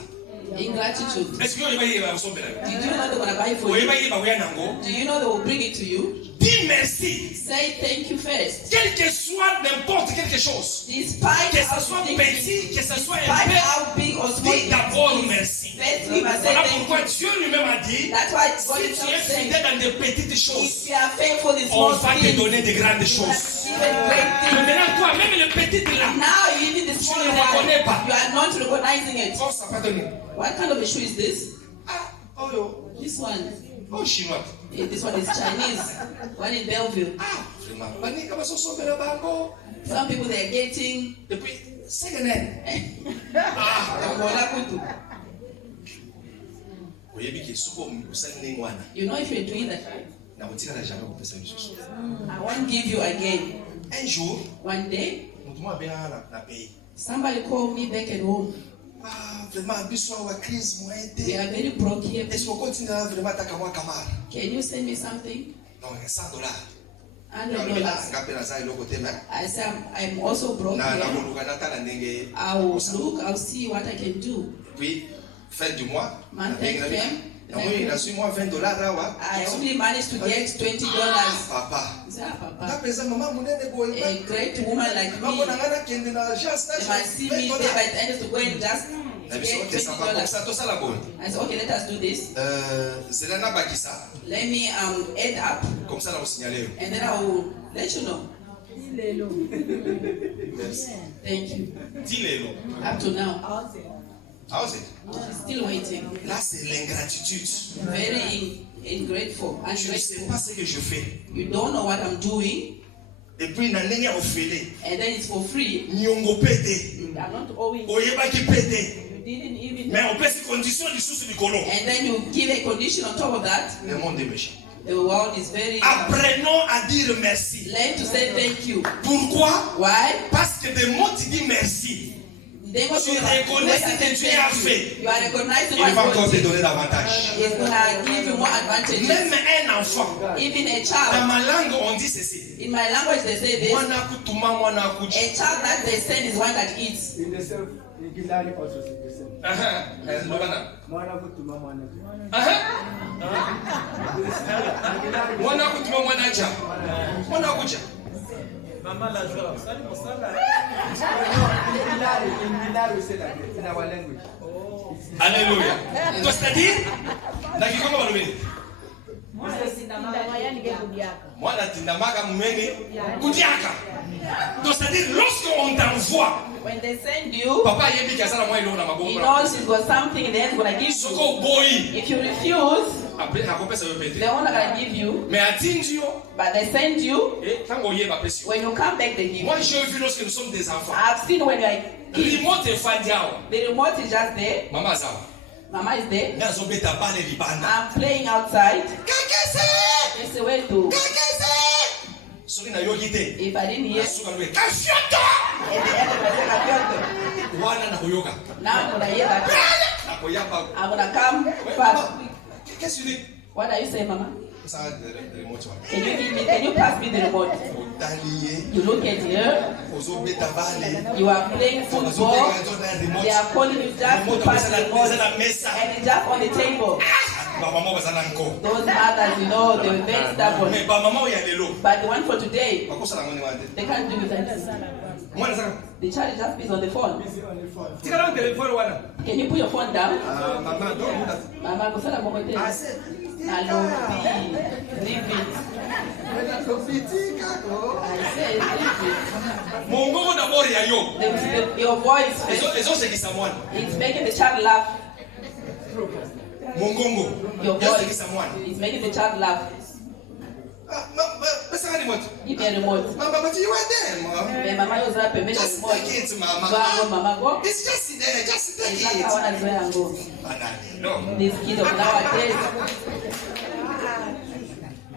Ingratitude. Est-ce que oyeba yeba osombela? Did you know they were gonna buy it for Oyeba you? yeba oya nango? Do you know they will bring it to you? Dis merci. Say thank you first. Quel que soit n'importe quelque chose. Despite Que how ce soit big, petit, que ce soit despite épais. how big or small Dis it d'abord is, merci. first we must say Voilà thank pourquoi you. Dieu lui-même a dit, That's why God si is tu es saying, fidèle dans des petites if choses, you are faithful in on small va te things, donner de grandes you choses. have given great Mais things. maintenant, toi, même le petit là, Now you even the small Tu ne reconnais pas. you are not recognizing it. oh, ça va donner. What kind of a shoe is this? Ah, oh yo, This one. oh chinois. This one is Chinese. One in Belleville. Ah, vraiment. Bani kama soso bela bango. Some people they are getting. Et puis, c'est que n'est. Ah, Voilà kutu. oyebi ke suko usali ndenge wana. You know if you're doing that, Na kotikala jamais kopesa lisusu. I won't give you again. Un jour, One day, mutu mwa benga na pays. somebody called me back at home. Ah, vraiment biso wa crise mo We ete. are very broke here. Est-ce qu'on continue là vraiment ta kamwa kamara? Can you send me something? Non, $100. $100. Ngape na za iloko te mais. I said I'm also broke Na here. koluka na tala ndenge. I will look. I'll see what I can do. Puis fin du mois, Month na benga na came. na moi na suis moi $20 awa. I only managed to get $20. Papa. I said, Papa, Napeza mama munene boy. a great woman like Mambo na me, ngana kende na agence they might see me there by the end to go and just Na biso get te ça va comme $20. ça to sala boy. I said, okay, let us do this. Zelana bakisa Let me add up, comme ça na ko signaler. and then I will let you know. Merci. Thank you. Dis-le. Up to now, Ah, c'est. she's still waiting. Là c'est l'ingratitude. Very ungrateful, Je ne sais ungrateful. pas ce que je fais. You don't know what I'm doing, Et puis na ndenge ya ofele. and then it's for free. Nyongo pete. I'm not owing. Oyebaki pete. You didn't even. Mais on peut se condition lisusu likolo. And then you give a condition on top of that. Le monde est méchant. The world is very. Apprenons à dire merci. Learn to say thank you. Pourquoi? Why? Parce que des mots tu dis merci. Tu reconnais ce que tu as fait. You are recognizing Il va encore te donner davantage. It's gonna give you more advantages. Même un enfant. Even a Dans child. ma langue, on dit ceci. In my language, they say this. Mwana kutuma, mwana kuchi. A child that they send is one that eats. In the self, in Gilari also say the same. Mwana kutuma, mwana kuchi. Mwana kutuma, mwana cha. Mwana kucha. Maman la joie. In Gilari, say like that, in our language. Alléluia. Donc, c'est-à-dire, dans Kikongo, on va le mwana tindamaka mumene kudiaka. Donc c'est-à-dire lorsqu'on t'envoie, when they send you, papa yebi kasala mwa ilo na he mabongo. knows he's got something in the end gonna give you. Soko boy. If you refuse, Après akopesa yo pete. they won't gonna give you. Mais atindio. But they send you. Et tango yeba pesi. When you come back, they give you. Moi j'ai vu lorsque nous sommes des enfants. I've seen when you're kids. Remote fadiao. The remote is just there. Mama zao. Mama is there. Nazo beta bale libanda. I'm playing outside. Kakese. It's the way to. Kakese. Soki na yo gite. If I didn't hear, Suka lwe kafyoto. at the end of my second, Wana na kuyoka. now I'm gonna hear that. Na koyapa. I'm gonna come fast. Qu'est-ce que tu dis? What are you saying, Mama? Ça le remote wa. Can you give me? Can you pass me the remote? Otalié. You look at here. Ozo beta bale. You are playing football. They are calling you just to pass the remote, and it's just on the table. Maman bazana nko. Those mothers, you know, they're very stubborn. Mais ba maman ya lelo. But the one for today, Bakosala ngoni wande. they can't do with that. Mwana saka. The child is just busy on the phone. Tika na telephone wana. Can you put your phone down? Maman don't do that. Mama, kusala mokote. Hello, leave it. I said, leave it. Mongo d'abord ya yo. Your voice, Ezo sekisa mwana. it's making the child laugh. Mongongo. Your Ya voice sekisa mwana. is making the child laugh. Besa remote. Give me a remote. Mama, but you were there, mom. Then Mama was not permission Just remote. take it, Go mama. and go, Mama, go. It's just there. Just take It's like I it. want to go and go. Banane, no. These kids of nowadays,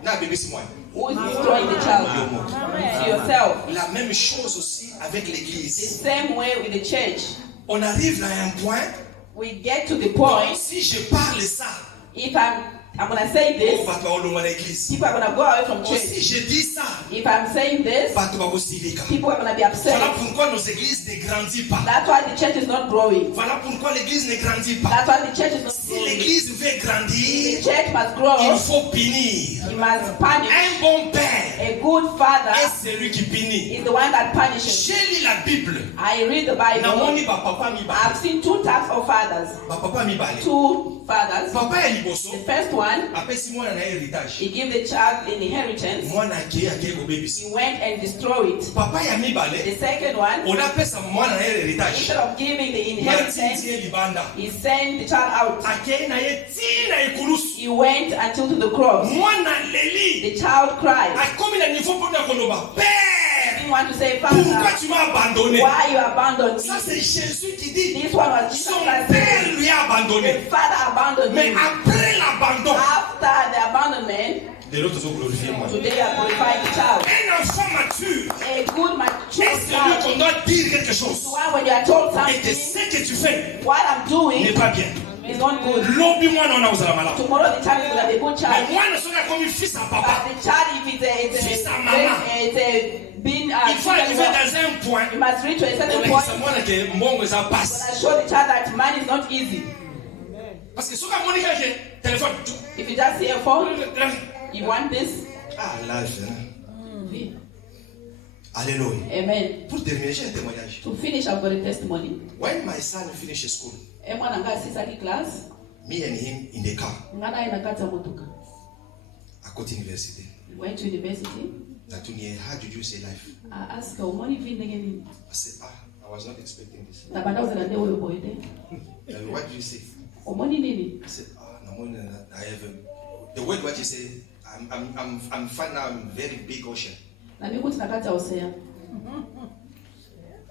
Na bébé c'est moi. who is destroying the child? It's yourself. La même chose aussi avec The l'église. same way with the church. On arrive à un point. We get to the point, Si je parle ça, if I'm going to say on this, va pas au loin de l'église. people are going to go away from Si church. je dis ça, If I'm saying this, pas tout va aussi vite. people are going to be upset. Voilà pourquoi nos églises ne grandissent pas. That's why the church is not growing. Voilà pourquoi l'église ne grandit pas. That's why the church is not Si growing. l'église veut The grandir, church must il grow. faut punir. He must punish. Un bon père A good father est celui qui punit. is the one that punishes. J'ai lu la Bible. I read the Bible. Namoni ba papa mi ba. I've seen two types of fathers. Ba papa mi ba le. Two fathers. Papa ya liboso. The first one, Apesi mwana na héritage. he gave the child an inheritance. Mwana ake ko bebisi. He went and destroyed it. Papa ya mi ba The le. second one, Ona pesa mwana na héritage. instead of giving the inheritance, Matintie libanda. he sent the child out. Ake na ye ti na ikulusu. He went until to the cross. Mwana leli. The child cried. Akomi na niveau pour na koloba. He Père, didn't want to say, pourquoi Father, tu m'as abandonné? why you abandoned Ça me? c'est Jésus qui dit. This one was Jesus Son that père said, lui a abandonné. the father abandoned Mais me. après l'abandon, After the abandonment, de l'autre ils ont glorifié moi. today I glorify the child. Un enfant mature, A good mature est celui child. qu'on doit dire quelque chose. The one when you are told Et que something, ce que tu fais what I'm n'est doing pas bien. is not good. Lobi moi non na uzala malade. Tomorrow the child is going to be a good Mais child. moi ne suis comme fils à But papa. the child, if Fils à maman. it's a being Il faut arriver dans un point. you must reach to a On certain a point. dit moi que mbongo ça passe. I show the child that man is not easy. Parce que soka moni ka téléphone. If you just see a phone, you want this. Ah là je. Alléluia. Amen. Pour terminer, j'ai un témoignage. To finish, I've got a testimony. When my son finished school, Mwana nga sisaki class, me and him in the car ngana ina kati ya motuka. à côté université. We went to university. Natunie, how did you say life? I asked her, umoni vinde nini? I said, I was not expecting this. Na banda uzela ndewe yo boyede. What did you say? Umoni nini? I said, I have the word what you say. I'm fine now. I'm very big ocean. Na mimi kuti na kati ya ocean.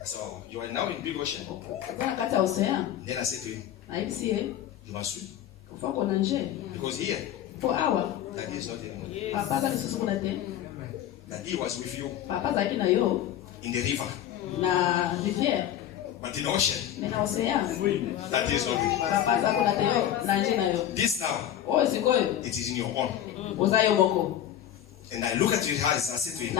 I said, oh, you are now in big ocean. Kuna kati ya ocean. Then I said to him, Na hivi si you must swim ufako na nje. because here For hour. that is not anymore. Daddy was with you in the river. But in the ocean, that is not it. This now, it is in your own. And I look at your eyes and I say to him,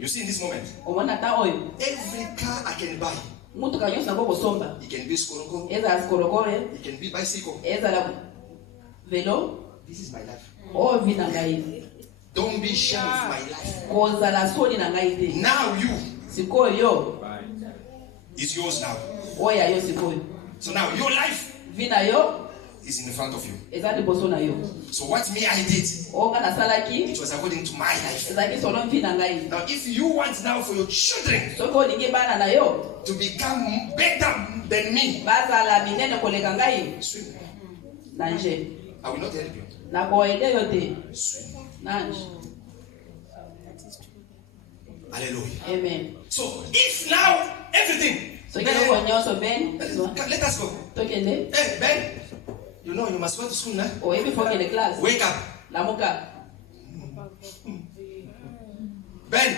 you see in this moment, every car I can buy, it can be Skoroko, it can be bicycle. This is my life. Don't be ashamed of my life. Now you, it's yours now. So now your life is in front of you. So what me I did, it was according to my life. Now if you want now for your children to become better than me, swim. I will not help you. Swim. Hallelujah. Amen. So if now everything, let us go. Hey, Ben, you know you must go to school now. Wake up. Ben,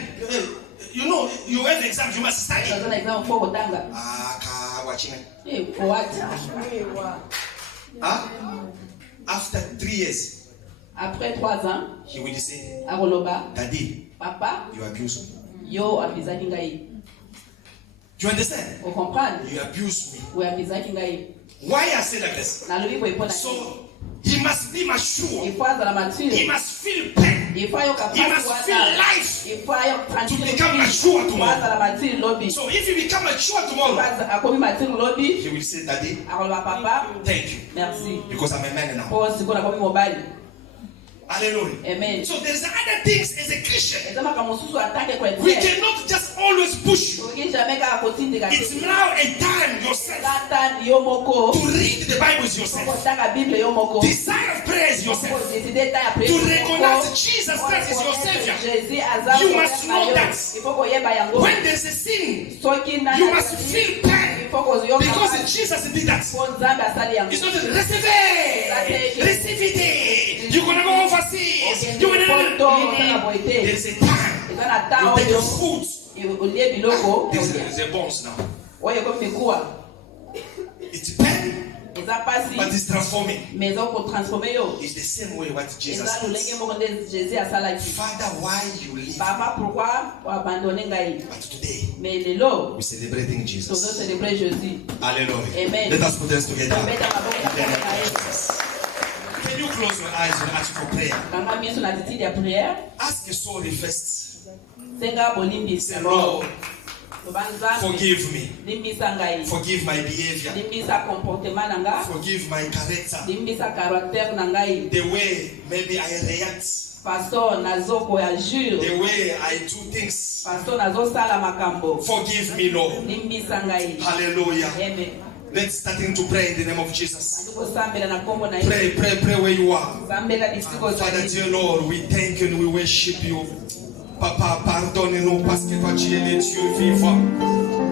you know you have exams, you must study. After 3 years, après 3 ans, he will say, Daddy, Papa, you abuse me. Yo abusaki ngai. You understand? Vous comprenez? You abuse me. Vous abusaki ngai. Why I say like this? So he must be mature. He must feel pain. He must feel life to become mature tomorrow. So if you become mature tomorrow, he will say, Daddy, thank you. Merci. Because I'm a man now. Hallelujah. Amen. So there's other things as a Christian. We cannot just always push. It's now a time yourself to read the Bible yourself. Desire prayers yourself. To recognize Jesus Christ as your Savior. You must know that when there's a sin, you must feel pain. Because Jesus did that. It's not receive it. You're gonna go overseas. You're gonna there's a time. You take your food. There's a bones now. It's pain, but it's transforming. It's the same way what Jesus did. Father, why you leave? But today, we're celebrating Jesus. Hallelujah. Amen. Let us put this together. Can you close your eyes and ask for prayer? Ask your soul first. Say, Lord, forgive me. Forgive my behavior. Forgive my character. The way maybe I react. The way I do things. Forgive me, Lord. Hallelujah. Amen. Let's start to pray in the name of Jesus. Pray where you are. Father, dear Lord, we thank you and we worship you. Papa, pardonne-nous parce que toi tu es le Dieu vivant.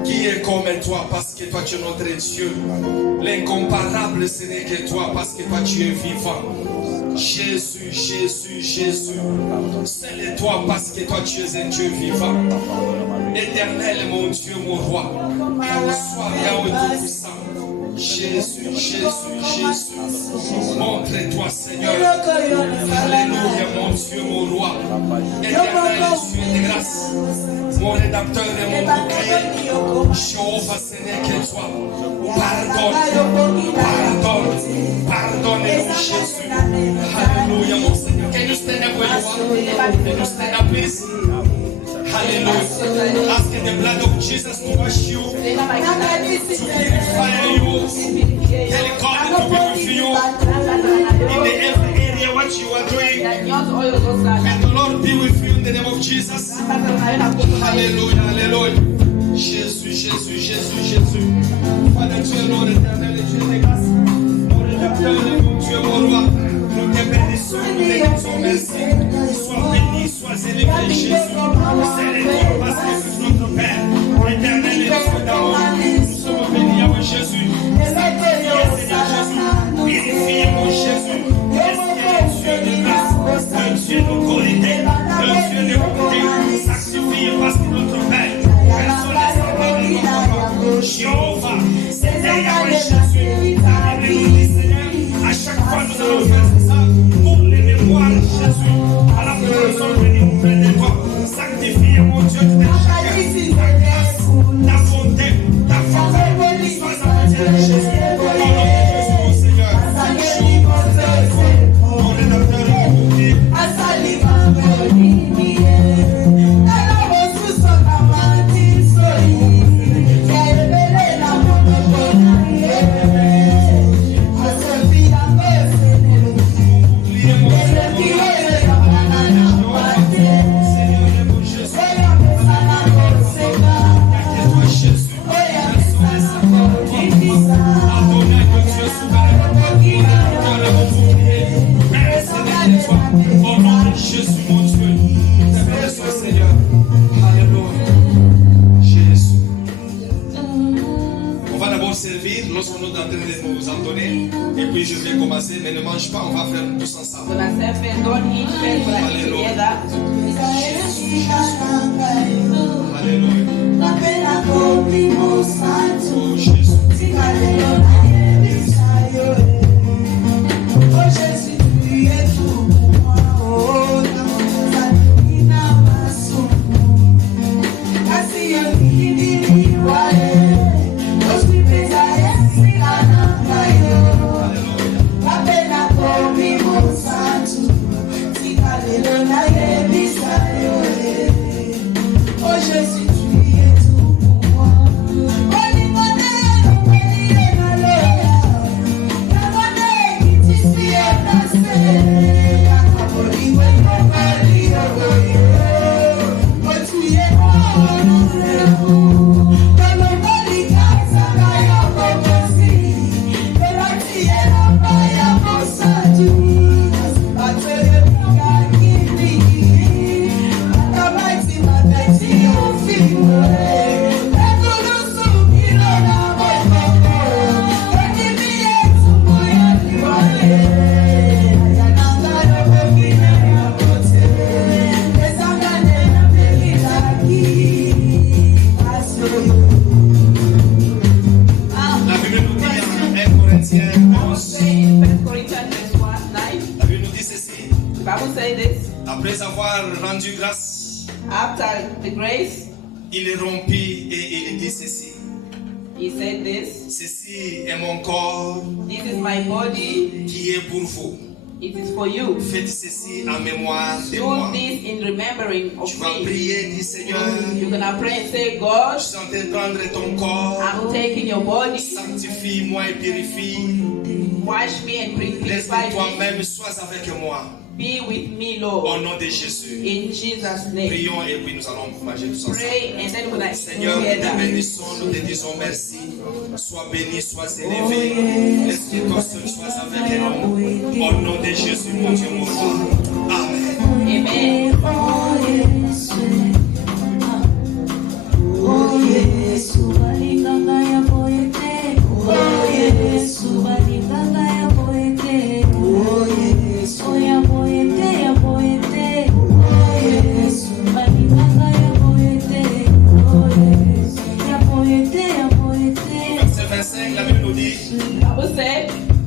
Qui est comme toi parce que toi tu es notre Dieu. L'incomparable ce n'est que toi parce que toi tu es vivant. Jésus, Jésus, Jésus. C'est toi parce que toi tu es un Dieu vivant. Éternel, mon Dieu, mon roi. Sois Yahweh tout-puissant. Jésus, Jésus, Jésus. Montre-toi, Seigneur. Alléluia, mon Dieu, mon roi. Éternel, Dieu de grâce. Mon rédacteur et mon bouclier. Jéhovah, ce n'est que toi. Pardonne-nous, Jésus. Alléluia, mon Seigneur. Can you stand up where you are? Can you stand up, please? Hallelujah. Ask the blood of Jesus to wash you, to purify you, tell God to be with you in every area what you are doing. May the Lord be with you in the name of Jesus. Hallelujah, hallelujah. Jésus, Jésus, Jésus, Jésus. Father, tu es Lord éternel et Dieu de grâce. Mon rédacteur et mon Dieu, mon roi. Nous te bénissons, nous te disons merci. Sois béni, sois élevé, Jésus. Célèbre parce que c'est notre Père. Éternel et Dieu d'amour. Nous sommes bénis, Yahweh Jésus. Sanctifié, Seigneur Jésus. Purifié, mon Jésus. Est-ce qu'il est Dieu de grâce? Jéhovah. Seigneur Yahweh Jésus. Alléluia Seigneur. À chaque fois nous allons faire ça pour les mémoires de Jésus. Alors que nous sommes venus auprès de toi. Sanctifie mon Dieu de chacun. Ta grâce, ta bonté, ta faveur. Sois avec Jésus. Au nom de Jésus mon Seigneur. Mon rédacteur et mon Dieu. Lorsqu'on est en train de nous entonner, et puis je vais commencer, mais ne mange pas, on va faire tous ensemble. Après avoir rendu grâce, after the grace, il rompit et il dit ceci. He said this. Ceci est mon corps. This is my body. Qui est pour vous. It is for you. Faites ceci en mémoire de moi. Do this in remembering of me. Tu vas prier, dis Seigneur. You're gonna pray and say, God, je suis en train de prendre ton corps. I'm taking your body. Sanctifie-moi et purifie. Wash me and purify Laisse toi-même, sois avec moi. Be with me, Lord. Au nom de Jésus. In Jesus' name. Prions et puis nous allons manger tous ensemble. Pray and then we'll Seigneur, nous te bénissons, nous te disons merci. Sois béni, sois élevé. Laisse que ton seul soit avec nous. Au nom de Jésus, mon Dieu, mon roi. Amen. Amen.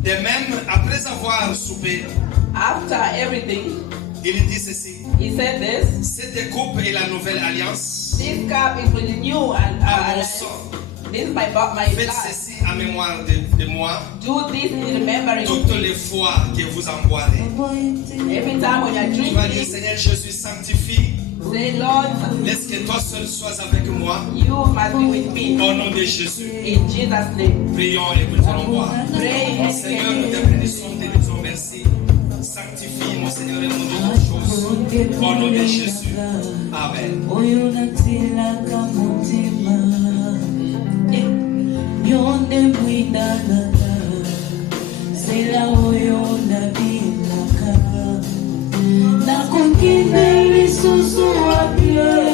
De même, après avoir soupé, after everything, il dit ceci. He said this. Cette coupe est la nouvelle alliance. This cup is for the new alliance. This is my Faites ceci en mémoire de moi. Do this in remembering. Toutes les fois que vous en boirez. Every time when you're drinking. Tu vas dire, Seigneur Jésus, sanctifie. Say, Lord, laisse que toi seul sois avec moi. You must be with me. Au nom de Jésus. In Jesus' name. Prions et nous allons boire. Pray. Seigneur, nous te bénissons, te disons merci. Sanctifie mon Seigneur et mon Dieu toutes choses. Au nom de Jésus. Amen.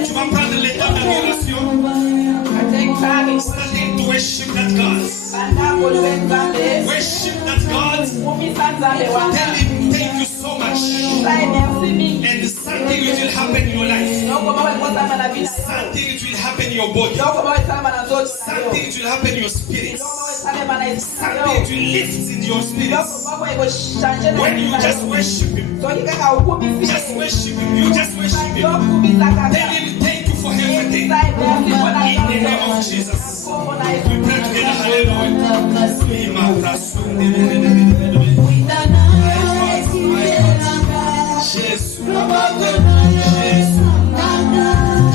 Tu vas prendre le temps d'adoration. Starting to worship that God. Worship that God. Tell him thank you so much. And something will happen in your life. Something will happen in your your body. Something will happen in your spirit. Something will lift in your spirit. When you just worship Him, just worship Him, you just worship Him. Tell Him thank you for everything. In the name of Jesus. We pray together, hallelujah.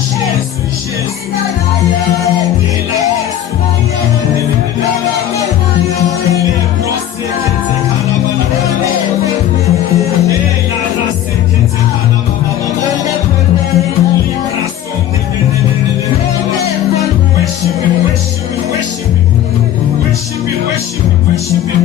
Jesus, Jesus, worship Him.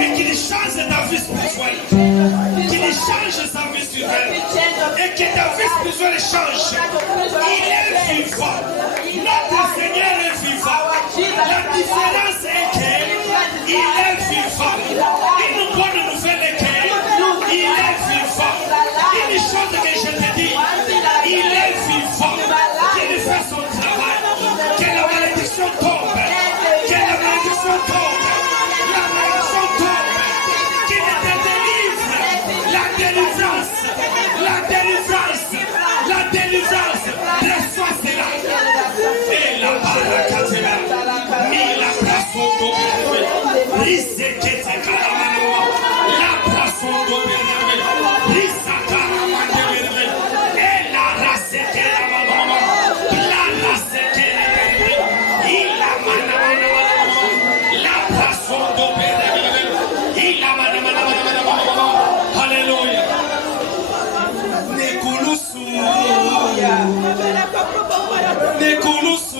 Et qu'il change ta vie spirituelle, qu'il change sa vie spirituelle, et que ta vie spirituelle change. Il est vivant, notre Seigneur est vivant. La différence est qu'il est vivant. Il nous donne une nouvelle équerre. Il est vivant. Une chose que je te dis, il est vivant. Qu'il fait son travail, que la malédiction tombe, que la malédiction tombe. La délivrance, reçois cela. Et la barakatela, il a prasondo berbe, risekete karamano, la prasondo berbe, risakaramande berbe, et la raseke ramano, la raseke berbe, il a manamana, la prasondo berbe, il a manamana, alléluia. Nekulusu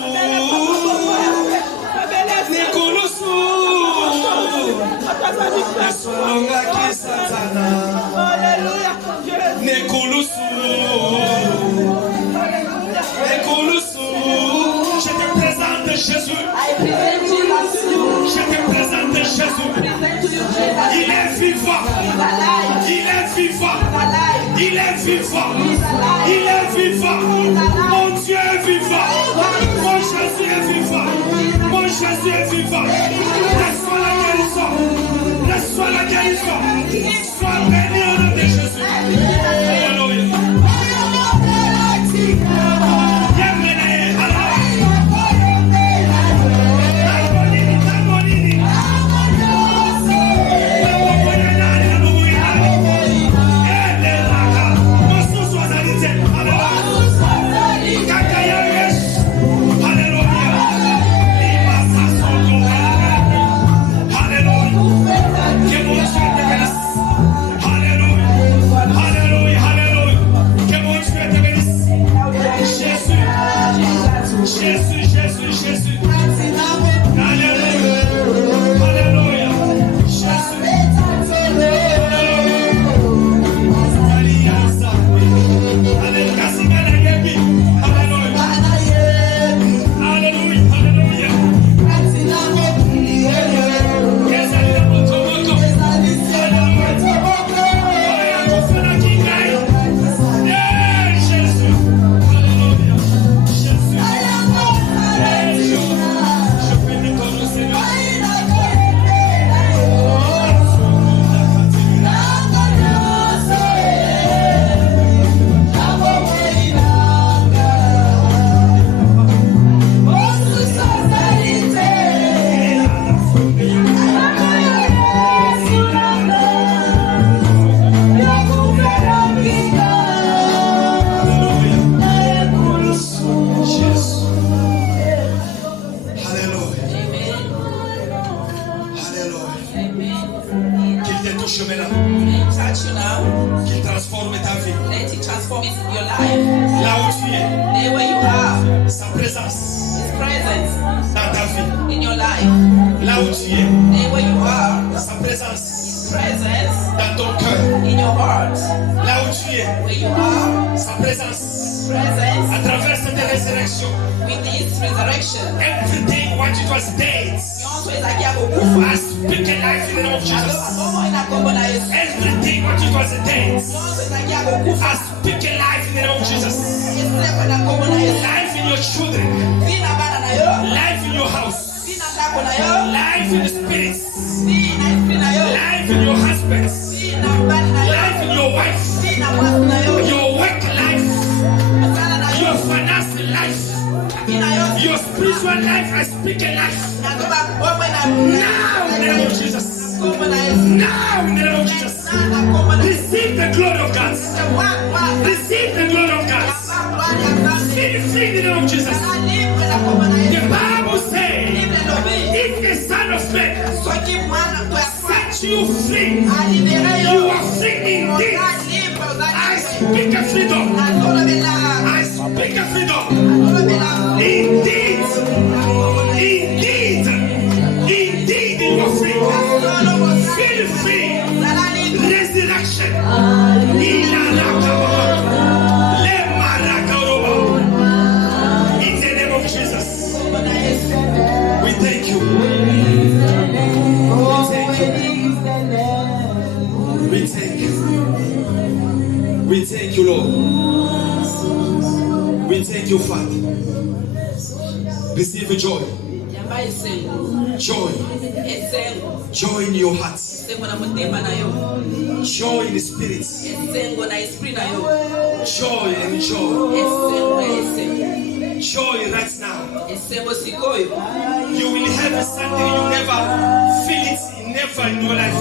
Jésus. I present Jesus to you. Je te présente Jésus. Present to you Jesus. Il est vivant. He's alive. Il est vivant. He's alive. Il est vivant. He's alive. Il est vivant. He's alive. Mon Dieu est vivant. Mon Jésus est vivant. Mon Jésus est vivant. Reçois la guérison. Reçois la guérison. Sois béni au nom de Jésus. Alléluia. Qu'il transforme ta vie. Let it transform your life. Là où tu es. There where you are. Sa présence. His presence. Dans ta vie. In your life. Là où tu es. There where you are. Sa présence. His presence. Dans ton cœur. In your heart. Là où tu es. Where you are. Sa présence. Presence. À travers cette résurrection. With this resurrection. Everything what it was dead. I speak a life in the name of Jesus. Everything what it was dead. I speak a life in the name of Jesus. Life in your children. Life in your house. Life in the spirits. Life in your husbands. Life in your wife. Your work life. Your financial life. Your spiritual life. I speak a life. Now in the name of Jesus. Now in the name of Jesus. Receive the glory of God. Receive the glory of God. Feel free in the name of Jesus. The Bible says, if the Son of Man set you free, you are free indeed. I speak a freedom. I speak a freedom. Indeed. Indeed. Indeed you are free. Feel free. Resurrection. In the name of Jesus. We thank you. We thank you. We thank you. We thank you, Lord. We thank you, Father. Receive joy. Joy. Joy in your heart. Joy in the spirit. Joy and joy. Joy right now. You will have something you never feel it never in your life.